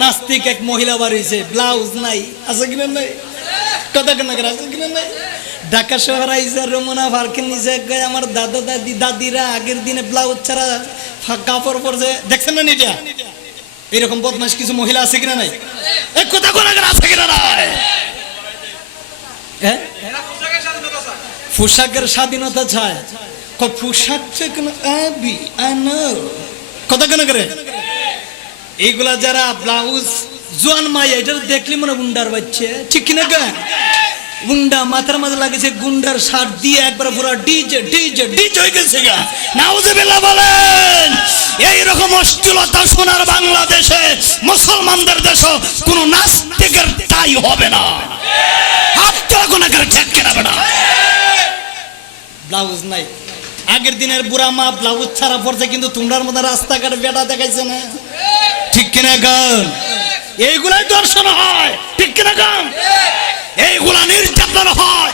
নাস্তিক এক মহিলা বাড়িছে ব্লাউজ নাই, আছে কিনা নাই? কথা কেন আছে কিনা নাই? ঢাকা শহর আইসা রমনা পার্কের নিচে আমার দাদা দাদি দাদিরা আগের দিনে ব্লাউজ ছাড়া কাপড় পরছে। দেখছেন না এটা এরকম বদমাস কিছু মহিলা আছে কিনা নাই? এ, কথা কোন আছে কিনা নাই? হ্যাঁ? পোশাকের স্বাধীনতা চায়। পোশাক আনো। কথা কেন করে? এইগুলা যারা ব্লাউজ, জোয়ান মাই এটা দেখলি মনে গুন্ডার বাচ্চা। ঠিক কিনা গা গুন্ডা মাথার মাঝে লাগেছে গুন্ডার শার্ট দিয়ে একবার পুরো ডিজে ডিজে, ডিজ হয়ে গেছে গা। নাউজুবিল্লাহ বলেন এই রকম অশ্লীলতা সোনার বাংলাদেশে মুসলমানদের দেশ কোনো নাস্তিকের তাই হবে না। হাত তোলা করে ঠিক কিনা বেটা ব্লাউজ নাই। আগের দিনের বুড়া মা ব্লাউজ ছাড়া পড়ছে, কিন্তু তোমরার মধ্যে রাস্তাঘাট বেটা দেখাইছে না। এইগুলাই দর্শন হয়, ঠিক কিনা গান? এইগুলা নির্যাতন হয়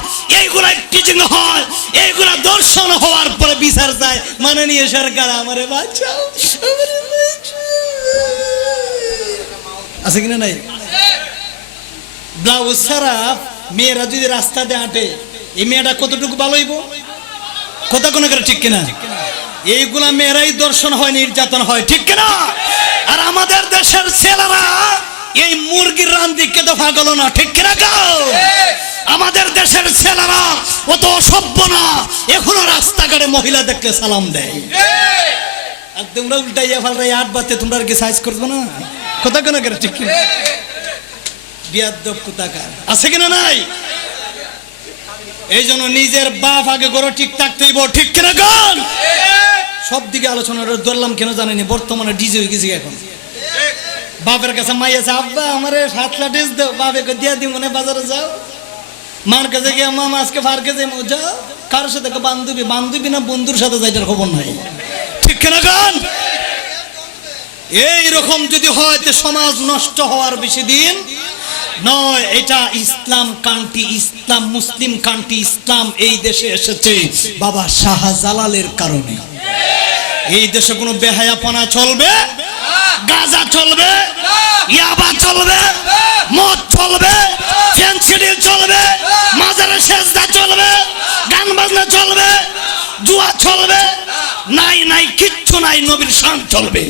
টিচিং হয়, এইগুলা দর্শন হওয়ার পরে বিচার যায় মাননীয় সরকার, আমারে বাঁচাও আছে কিনা নাই? ব্লাউজ ছাড়া মেয়েরা যদি রাস্তা দিয়ে হাঁটে, এই মেয়েটা কতটুকু ভালো হইব? কথা কোনো করে ঠিক কিনা? এইগুলা মেয়েরাই দর্শন হয়, নির্যাতন হয়, ঠিক কিনা? আর আমাদের দেশের ছেলেরা এই মুরগির রান্দি কে দফা গেল না ঠিক কিনা গাও আমাদের দেশের ছেলেরা অত অসভ্য না এখনও রাস্তাঘাটে মহিলা দেখলে সালাম দেয়। আর তোমরা উল্টাইয়া ফালটাই আট বাতে তোমরা আর কি সাইজ করব না? কথা কেন করে ঠিক কিনা? বিয়াদ্দব কোথাকার? আছে কিনা নাই? এই জন্য নিজের বাপ আগে গড় ঠিক থাকতেই ঠিক কিনা গান সব দিকে আলোচনা ধরলাম, কেন জানেনি বর্তমানে ডিজে হয়ে গেছে এখন। বাপের কাছে মাই আছে, আব্বা, আমারে সাতলা ডিস দাও বাপে দিয়া দি মনে বাজারে যাও। মার কাছে গিয়ে, মামা, আজকে ফারকে যাই যাও। কারোর সাথে বান্ধবী বান্ধবী না বন্ধুর সাথে যাইটার খবর নাই। ঠিক কিনা গান? এই রকম যদি হয়, তো সমাজ নষ্ট হওয়ার বেশি দিন নয়। এটা ইসলাম কান্ট্রি, ইসলাম মুসলিম কান্ট্রি, ইসলাম এই দেশে এসেছে বাবা শাহজালালের কারণে। এই দেশে কোনো বেহায়াপনা চলবে? গাজা চলবে? ইয়াবা চলবে? মদ চলবে? ফেন্সিডিল চলবে? মাজারে সেজদা চলবে? গান বাজনা চলবে? জুয়া চলবে? নাই নাই, কিচ্ছু নাই, নবীর শান চলবে।